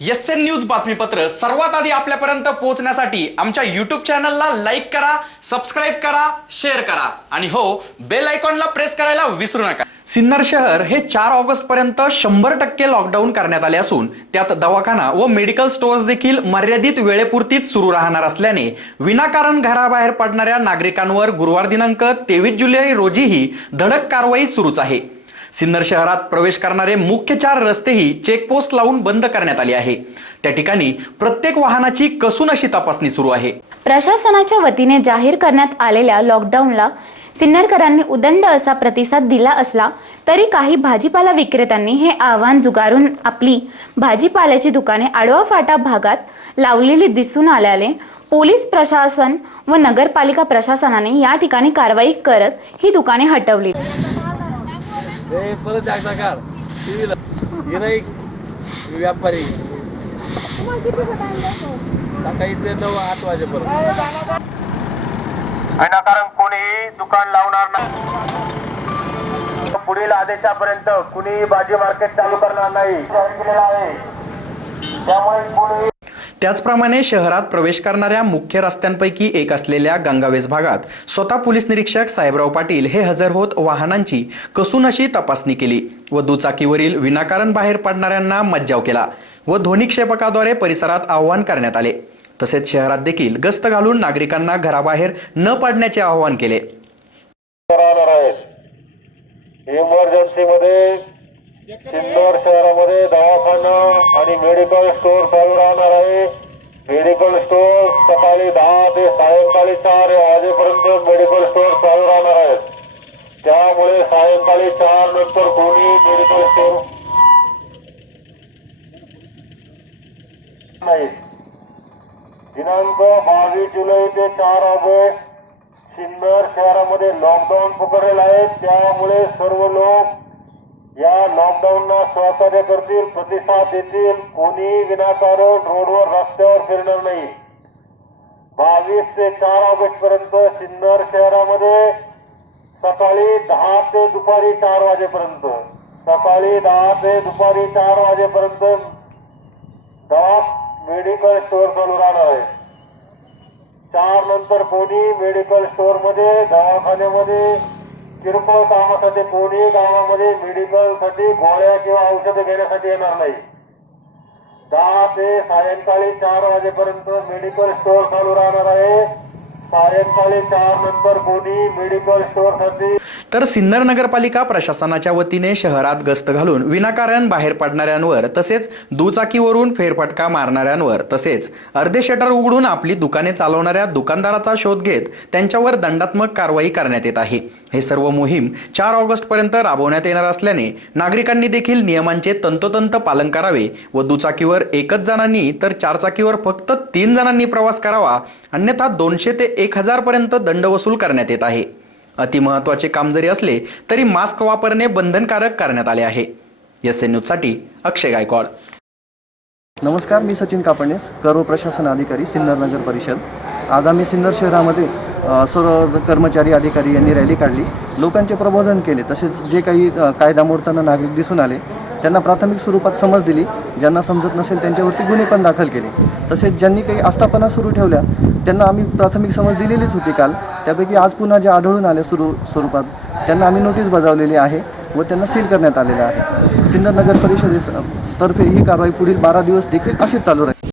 S N news बातमीपत्र सर्वात आधी आपल्यापर्यंत पोहोचण्यासाठी आमच्या युट्यूब चॅनलला लाईक करा सबस्क्राईब करा शेअर करा. आणि हो बेल आयकॉनला प्रेस करायला विसरू नका. सिन्नर शहर हे चार ऑगस्ट पर्यंत शंभर टक्के लॉकडाऊन करण्यात आले असून त्यात दवाखाना व मेडिकल स्टोअर्स देखील मर्यादित वेळेपुरतीच सुरू राहणार असल्याने विनाकारण घराबाहेर पडणाऱ्या नागरिकांवर गुरुवार दिनांक तेवीस जुलै रोजीही धडक कारवाई सुरूच आहे. सिन्नर शहरात प्रवेश करणारे मुख्य चार रस्तेही चेकपोस्ट लावून बंद करण्यात आले आहे. त्या ठिकाणी प्रत्येक वाहनाची कसून अशी तपासणी सुरू आहे. प्रशासनाच्या वतीने जाहीर करण्यात आलेल्या लॉकडाऊनला सिन्नरकरांनी उदंड असा प्रतिसाद दिला असला तरी काही भाजीपाला विक्रेत्यांनी हे आव्हान जुगारून आपली भाजीपाल्याची दुकाने आडवा फाटा भागात लावलेली दिसून आल्याने पोलीस प्रशासन व नगरपालिका प्रशासनाने या ठिकाणी कारवाई करत ही दुकाने हटवली. हे परत एकदा कार टीव्हीला. गिराईक व्यापारी. सकाळी ते नऊ आठ वाजेपर्यंत. विनाकारण कोणीही दुकान लावणार नाही. पुढील आदेशापर्यंत कुणीही भाजी मार्केट चालू करणार नाही. त्यामुळे कोणी त्याचप्रमाणे शहरात प्रवेश करणाऱ्या मुख्य रस्त्यांपैकी एक असलेल्या गंगावेस भागात स्वतः पोलीस निरीक्षक साहेबराव पाटील हे हजर होत वाहनांची कसून अशी तपासणी केली व दुचाकीवरील विनाकारण बाहेर पडणाऱ्यांना मज्जाव केला व ध्वनिक्षेपकाद्वारे परिसरात आवाहन करण्यात आले. तसेच शहरात देखील गस्त घालून नागरिकांना घराबाहेर न पडण्याचे आवाहन केले. आणि मेडिकल स्टोअर चालू राहणार आहे. मेडिकल स्टोअर सकाळी दहा ते सायंकाळी चार या वाजेपर्यंत मेडिकल स्टोअर चालू राहणार आहेत त्यामुळे सायंकाळी चार नंतर कोणी मेडिकल स्टोअर नाही. दिनांक बावीस जुलै ते चार ऑगस्ट सिन्नर शहरामध्ये लॉकडाऊन पुकारलेलं आहे. त्यामुळे सर्व लोक या लॉकडाऊनला सहकार्य करतील प्रतिसाद देतील. कोणी विनाकारण रोडवर रस्त्यावर फिरणार नाही. बावीस ते चार ऑगस्ट पर्यंत सिन्नर शहरामध्ये सकाळी दहा ते दुपारी चार वाजेपर्यंत सकाळी दहा ते दुपारी चार वाजेपर्यंत दवा मेडिकल स्टोअर चालू राहणार आहे. चार नंतर कोणी मेडिकल स्टोअरमध्ये दवाखान्यामध्ये किरकोळ कामासाठी कोणी गावामध्ये मेडिकलसाठी गोळ्या किंवा औषध घेण्यासाठी येणार नाही. दहा ते सायंकाळी चार वाजेपर्यंत मेडिकल स्टोअर चालू राहणार आहे. सायंकाळी चार नंतर कोणी मेडिकल स्टोअरसाठी तर सिन्नर नगरपालिका प्रशासनाच्या वतीने शहरात गस्त घालून विनाकारण बाहेर पडणाऱ्यांवर तसेच दुचाकीवरून फेरफटका मारणाऱ्यांवर तसेच अर्धे शटर उघडून आपली दुकाने चालवणाऱ्या दुकानदाराचा शोध घेत त्यांच्यावर दंडात्मक कारवाई करण्यात येत आहे. हे सर्व मोहीम चार ऑगस्ट पर्यंत राबवण्यात येणार असल्याने नागरिकांनी देखील नियमांचे तंतोतंत पालन करावे व दुचाकीवर एकच जणांनी तर चारचाकीवर फक्त तीन जणांनी प्रवास करावा अन्यथा दोनशे ते एक हजार पर्यंत दंड वसूल करण्यात येत आहे. अतिमहत्वाचे काम जरी असले तरी मास्क वापरणे बंधनकारक करण्यात आले आहे. एस एन न्यूजसाठी अक्षय गायकवाड. नमस्कार मी सचिन कापडणेस कर्व प्रशासन अधिकारी सिन्नर नगर परिषद. आज आम्ही सिन्नर शहरामध्ये सर्व कर्मचारी अधिकारी यांनी रॅली काढली. लोकांचे प्रबोधन केले. तसेच जे काही कायदा मोडताना नागरिक दिसून आले त्यांना प्राथमिक स्वरूपात समज दिली. ज्यांना समजत नसेल त्यांच्यावरती गुन्हे पण दाखल केले. तसेच ज्यांनी काही आस्थापना सुरू ठेवल्या त्यांना आम्ही प्राथमिक समज दिलेलीच होती काल. त्यापैकी आज पुन्हा जे आढळून आले सुरू स्वरूपात त्यांना आम्ही नोटीस बजावलेली आहे व त्यांना सील करण्यात आलेलं आहे. सिन्नर नगर परिषदेतर्फे ही कारवाई पुढील बारा दिवस देखील अशीच चालू राहील.